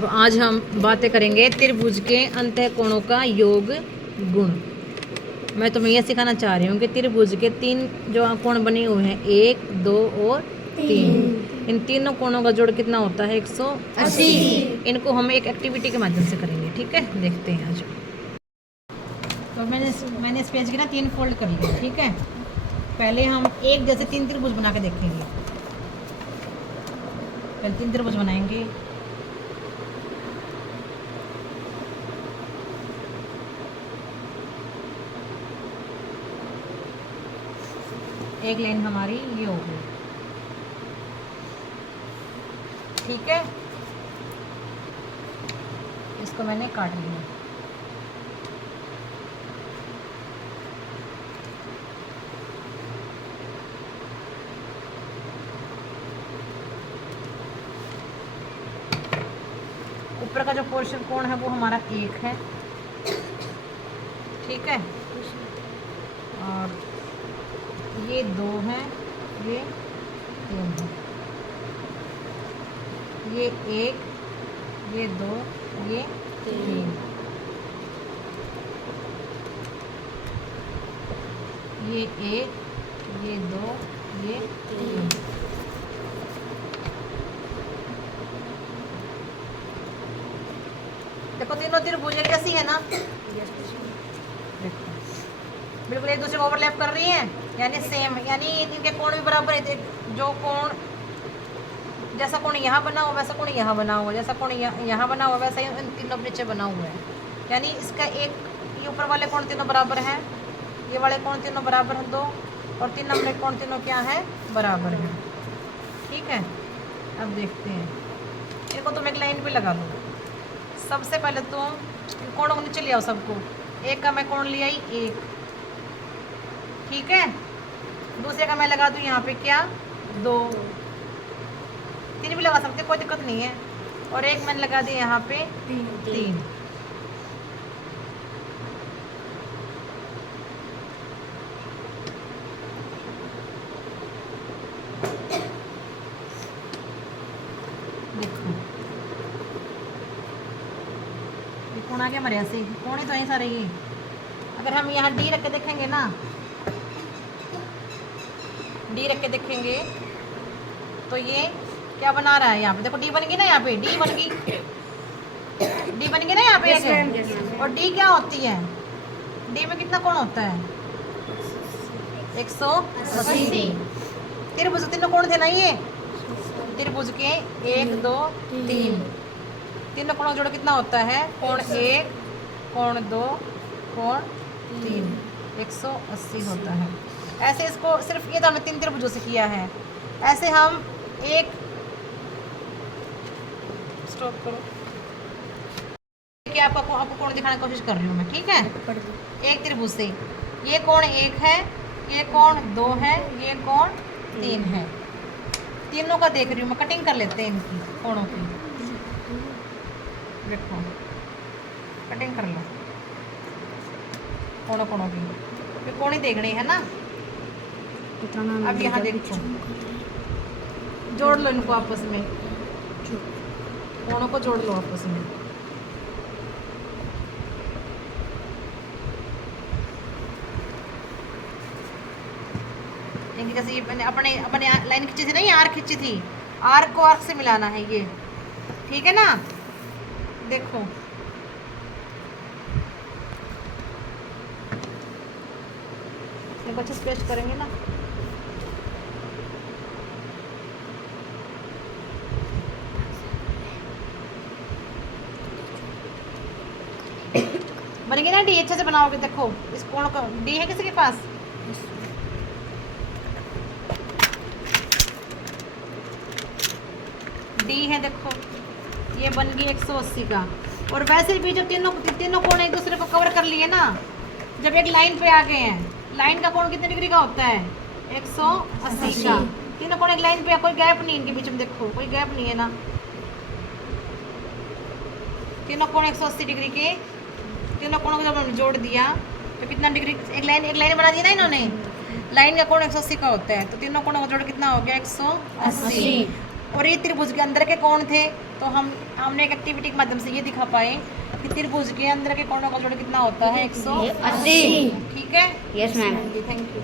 तो आज हम बातें करेंगे त्रिभुज के अंतःकोणों का योग गुण। मैं तुम्हें यह सिखाना चाह रही हूँ कि त्रिभुज के तीन जो कोण बने हुए हैं, 1, 2 और 3, इन तीनों कोणों का जोड़ कितना होता है? 180। इनको हम एक एक्टिविटी के माध्यम से करेंगे, ठीक है? देखते हैं आज। तो मैंने इस पेज की ना 3 फोल्ड कर लिया, ठीक है? पहले हम एक जैसे 3 त्रिभुज बना के देखेंगे। पहले 3 त्रिभुज बनाएंगे। एक लाइन हमारी ये हो गई, ठीक है? इसको मैंने काट लिया। ऊपर का जो पोर्शन कोण है वो हमारा 1 है, ठीक है? और ये 2 है, ये 3 है, ये 1, ये 2, ये 3, ये 1, ये 2, ये 3। देखो तीनों त्रिभुज कैसी है ना, देखो बिल्कुल एक दूसरे को ओवरलैप कर रही हैं, यानी सेम, यानी इनके कोण भी बराबर है। जो कोण, जैसा कोण यहाँ बना हुआ वैसा कोण यहाँ बना हुआ, जैसा कोण यहाँ बना हुआ वैसा ही इन तीनों नीचे बना हुआ है। यानी इसका एक, ये ऊपर वाले कोण तीनों बराबर हैं, ये वाले कोण तीनों बराबर हैं 2, और 3 नंबर कोण तीनों क्या है? बराबर है, ठीक है? अब देखते हैं इनको। तुम एक लाइन पे लगा दो। सबसे पहले तुम कोणों को नीचे ले आओ सबको। एक का मैं कोण ले आई 1, ठीक है? दूसरे का मैं लगा दूँ यहाँ पे क्या? 2। 3 भी लगा सकते, कोई दिक्कत नहीं है। और एक मैंने लगा दी यहाँ पे 3। देखो ये कोण आ गया हमारे ऐसे, कोण ही तो है सारे ये। अगर हम यहाँ डी रख के देखेंगे ना, डी रख के देखेंगे तो ये क्या बना रहा है? यहाँ पे देखो डी बन गई ना, यहाँ पे डी बन गई, डी बन गई ना यहाँ पे। और डी क्या होती है? डी में कितना कोण होता है? 180। त्रिभुज तीनों कोण थे ना ये, त्रिभुज के 1, 2, 3, तीनों कोणों का जोड़ कितना होता है? कोण 1, कोण 2, कोण 3, 180 होता है। ऐसे इसको सिर्फ ये तो हमने 3 त्रिभुजों से किया है। ऐसे हम एक, स्टॉप करो कि आपको कोण दिखाने की कोशिश कर रही हूँ मैं, ठीक है? एक त्रिभुज से ये कोण 1 है, ये कोण 2 है, ये कोण 3 है। तीनों का देख रही हूँ मैं, कटिंग कर लेते हैं इनकी कोणों की। देखो कटिंग कर लो कोणों की, ये कोण ही देखने है ना। अब यहाँ देखो, जोड़ लो इनको आपस में, कोणों को जोड़ लो आपस में। इनकी जैसे ये अपने लाइन खींची थी ना, ये आर्क खींची थी, आर्क को आर्क से मिलाना है ये, ठीक है ना? देखो अच्छे से पेस्ट करेंगे ना। बनेगी ना डी, अच्छे से बनाओगे। देखो इस कोण का डी है किसी के पास? डी है, देखो ये बन गई 180 का। और वैसे भी जब तीनों कोण एक दूसरे को कवर कर लिए ना, जब एक लाइन पे आ गए हैं, लाइन का कोण कितने डिग्री का होता है? 180 का। तीनों कोण एक लाइन पे, कोई गैप नहीं इनके बीच में, देखो कोई गैप नहीं है ना। तीनों कोण 180 डिग्री के, तीनों कोणों को जब हमने जोड़ दिया तो कितना डिग्री? एक लाइन बना दी ना इन्होंने। लाइन का कोण 180 का होता है, तो तीनों कोणों का जोड़ कितना हो गया? 180। और ये त्रिभुज के अंदर के कोण थे, तो हम हमने एक एक्टिविटी के माध्यम से ये दिखा पाए कि त्रिभुज के अंदर के कोणों का जोड़ कितना होता है 180। अस्सी। ठीक है। Yes ma'am. Thank you.